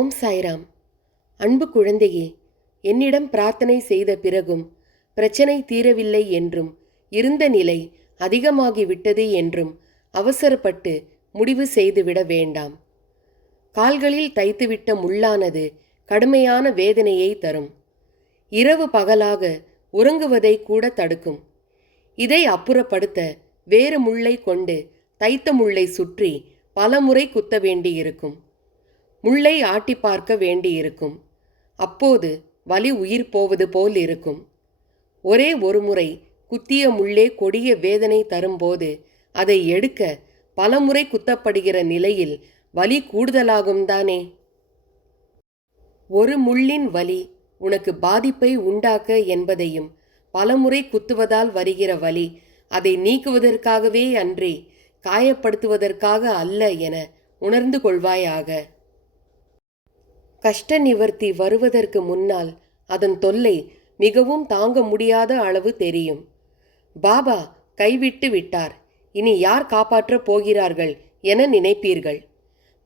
ஓம் சாய்ராம். அன்பு குழந்தையே, என்னிடம் பிரார்த்தனை செய்த பிறகும் பிரச்சனை தீரவில்லை என்றும் இருந்த நிலை அதிகமாகிவிட்டது என்றும் அவசரப்பட்டு முடிவு செய்துவிட வேண்டாம். கால்களில் தைத்துவிட்ட முள்ளானது கடுமையான வேதனையை தரும். இரவு பகலாக உறங்குவதை கூட தடுக்கும். இதை அப்புறப்படுத்த வேறு முள்ளை கொண்டு தைத்த முள்ளை சுற்றி பலமுறை குத்த வேண்டியிருக்கும். முள்ளை ஆட்டி பார்க்க வேண்டியிருக்கும். அப்போது வலி உயிர் போவது போல் இருக்கும். ஒரே ஒரு முறை குத்திய முள்ளே கொடிய வேதனை தரும்போது அதை எடுக்க பலமுறை குத்தப்படுகிற நிலையில் வலி கூடுதலாகும் தானே. ஒரு முள்ளின் வலி உனக்கு பாதிப்பை உண்டாக்க என்பதையும் பலமுறை குத்துவதால் வருகிற வலி அதை நீக்குவதற்காகவே அன்றி காயப்படுத்துவதற்காக அல்ல என உணர்ந்து கொள்வாயாக. கஷ்ட நிவர்த்தி வருவதற்கு முன்னால் அதன் தொல்லை மிகவும் தாங்க முடியாத அளவு தெரியும். பாபா கைவிட்டு விட்டார், இனி யார் காப்பாற்றப் போகிறார்கள் என நினைப்பீர்கள்.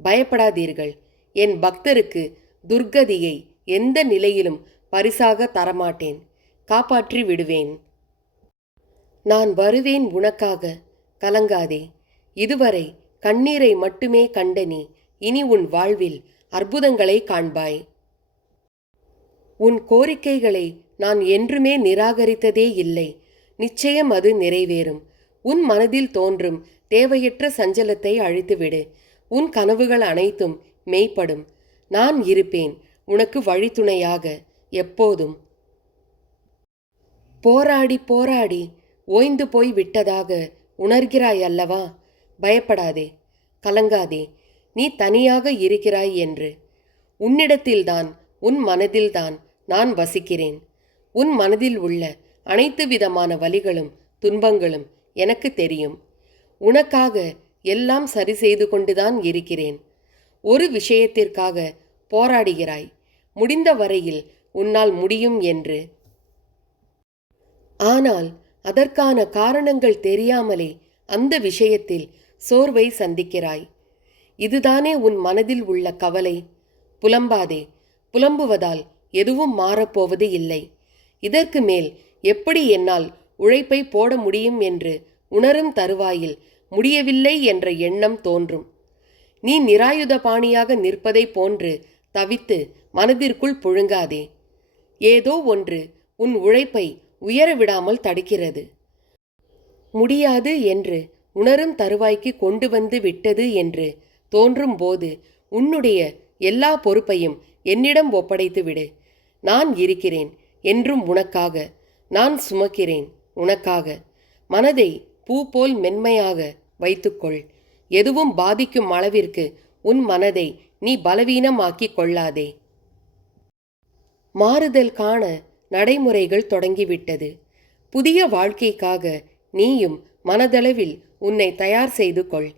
பயப்படாதீர்கள். என் பக்தருக்கு துர்கதியை எந்த நிலையிலும் பரிசாக தரமாட்டேன். காப்பாற்றி விடுவேன். நான் வருவேன் உனக்காக. கலங்காதே. இதுவரை கண்ணீரை மட்டுமே கண்ட நீ இனி உன் வாழ்வில் அற்புதங்களை காண்பாய். உன் கோரிக்கைகளை நான் என்றுமே நிராகரித்ததே இல்லை. நிச்சயம் அது நிறைவேறும். உன் மனதில் தோன்றும் தேவையற்ற சஞ்சலத்தை அழித்துவிடு. உன் கனவுகள் அனைத்தும் மெய்ப்படும். நான் இருப்பேன் உனக்கு வழித்துணையாக எப்போதும். போராடி போராடி ஓய்ந்து போய் விட்டதாக உணர்கிறாய் அல்லவா? பயப்படாதே, கலங்காதே. நீ தனியாக இருக்கிறாய் என்று. உன்னிடத்தில்தான், உன் மனதில்தான் நான் வசிக்கிறேன். உன் மனதில் உள்ள அனைத்து விதமான வலிகளும் துன்பங்களும் எனக்கு தெரியும். உனக்காக எல்லாம் சரி செய்து கொண்டுதான் இருக்கிறேன். ஒரு விஷயத்திற்காக போராடுகிறாய், முடிந்த வரையில் உன்னால் முடியும் என்று. ஆனால் அதற்கான காரணங்கள் தெரியாமலே அந்த விஷயத்தில் சோர்வை சந்திக்கிறாய். இதுதானே உன் மனதில் உள்ள கவலை. புலம்பாதே. புலம்புவதால் எதுவும் மாறப்போவது இல்லை. இதற்கு மேல் எப்படி என்னால் உழைப்பை போட முடியும் என்று உணரும் தருவாயில் முடியவில்லை என்ற எண்ணம் தோன்றும். நீ நிராயுத பாணியாக நிற்பதை போன்று தவித்து மனதிற்குள் புழுங்காதே. ஏதோ ஒன்று உன் உழைப்பை உயரவிடாமல் தடுக்கிறது. முடியாது என்று உணரும் தருவாய்க்கு கொண்டு வந்து விட்டது என்று தோன்றும் போது உன்னுடைய எல்லா பொறுப்பையும் என்னிடம் ஒப்படைத்து விடு. நான் இருக்கிறேன் என்றும் உனக்காக. நான் சுமக்கிறேன் உனக்காக. மனதை பூ போல் மென்மையாக வைத்துக்கொள். எதுவும் பாதிக்கும் அளவிற்கு உன் மனதை நீ பலவீனமாக்கிக் கொள்ளாதே. மாறுதல் காண நடைமுறைகள் தொடங்கிவிட்டது. புதிய வாழ்க்கைக்காக நீயும் மனதளவில் உன்னை தயார் செய்து கொள்.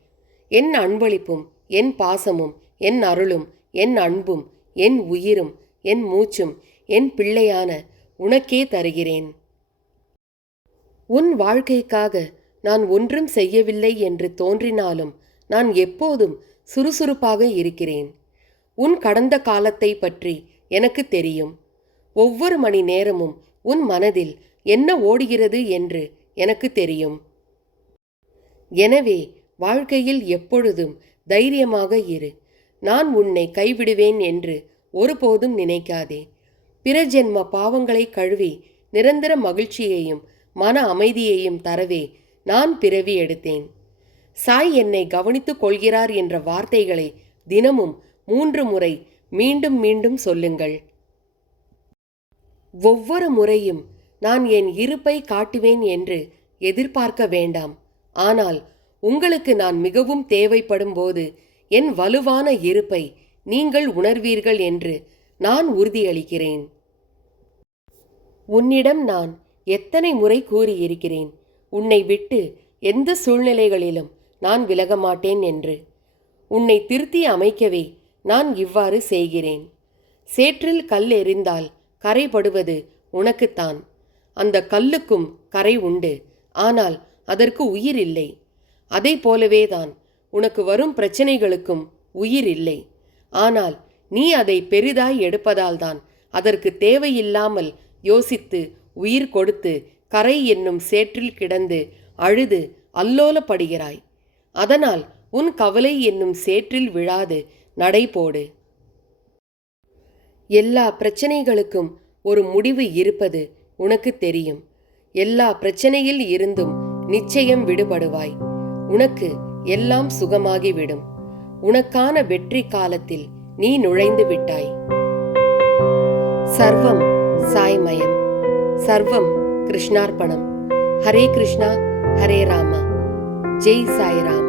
என் அன்பளிப்பும் என் பாசமும் என் அருளும் என் அன்பும் என் உயிரும் என் மூச்சும் என் பிள்ளையான உனக்கே தருகிறேன். உன் வாழ்க்கைக்காக நான் ஒன்றும் செய்யவில்லை என்று தோன்றினாலும் நான் எப்போதும் சுறுசுறுப்பாக இருக்கிறேன். உன் கடந்த காலத்தை பற்றி எனக்கு தெரியும். ஒவ்வொரு மணி நேரமும் உன் மனதில் என்ன ஓடுகிறது என்று எனக்கு தெரியும். எனவே வாழ்க்கையில் எப்பொழுதும் தைரியமாக இரு. நான் உன்னை கைவிடுவேன் என்று ஒருபோதும் நினைக்காதே. பிற ஜென்ம பாவங்களை கழுவி நிரந்தர மகிழ்ச்சியையும் மன அமைதியையும் தரவே நான் பிறவி எடுத்தேன். சாய் என்னை கவனித்துக் கொள்கிறார் என்ற வார்த்தைகளை தினமும் 3 முறை மீண்டும் மீண்டும் சொல்லுங்கள். ஒவ்வொரு முறையும் நான் என் இருப்பை காட்டுவேன் என்று எதிர்பார்க்க வேண்டாம். ஆனால் உங்களுக்கு நான் மிகவும் தேவைப்படும் போது என் வலுவான இருப்பை நீங்கள் உணர்வீர்கள் என்று நான் உறுதியளிக்கிறேன். உன்னிடம் நான் எத்தனை முறை கூறியிருக்கிறேன், உன்னை விட்டு எந்த சூழ்நிலைகளிலும் நான் விலக மாட்டேன் என்று. உன்னை திருத்தி அமைக்கவே நான் இவ்வாறு செய்கிறேன். சேற்றில் கல் எறிந்தால் கரைபடுவது உனக்குத்தான். அந்த கல்லுக்கும் கரை உண்டு, ஆனால் அதற்கு உயிர் இல்லை. அதை போலவேதான் உனக்கு வரும் பிரச்சனைகளுக்கும் உயிர் இல்லை. ஆனால் நீ அதை பெரிதாய் எடுப்பதால்தான் அதற்கு தேவையில்லாமல் யோசித்து உயிர் கொடுத்து கரை என்னும் சேற்றில் கிடந்து அழுது அல்லோலப்படுகிறாய். அதனால் உன் கவலை என்னும் சேற்றில் விழாது நடைபோடு. எல்லா பிரச்சனைகளுக்கும் ஒரு முடிவு இருப்பது உனக்கு தெரியும். எல்லா பிரச்சனையில் இருந்தும் நிச்சயம் விடுபடுவாய். உனக்கு எல்லாம் சுகமாகிவிடும். உனக்கான வெற்றி காலத்தில் நீ நுழைந்து விட்டாய். சர்வம் சாய்மயம். சர்வம் கிருஷ்ணார்ப்பணம். ஹரே கிருஷ்ணா, ஹரே ராமா. ஜெய் சாய்ராம்.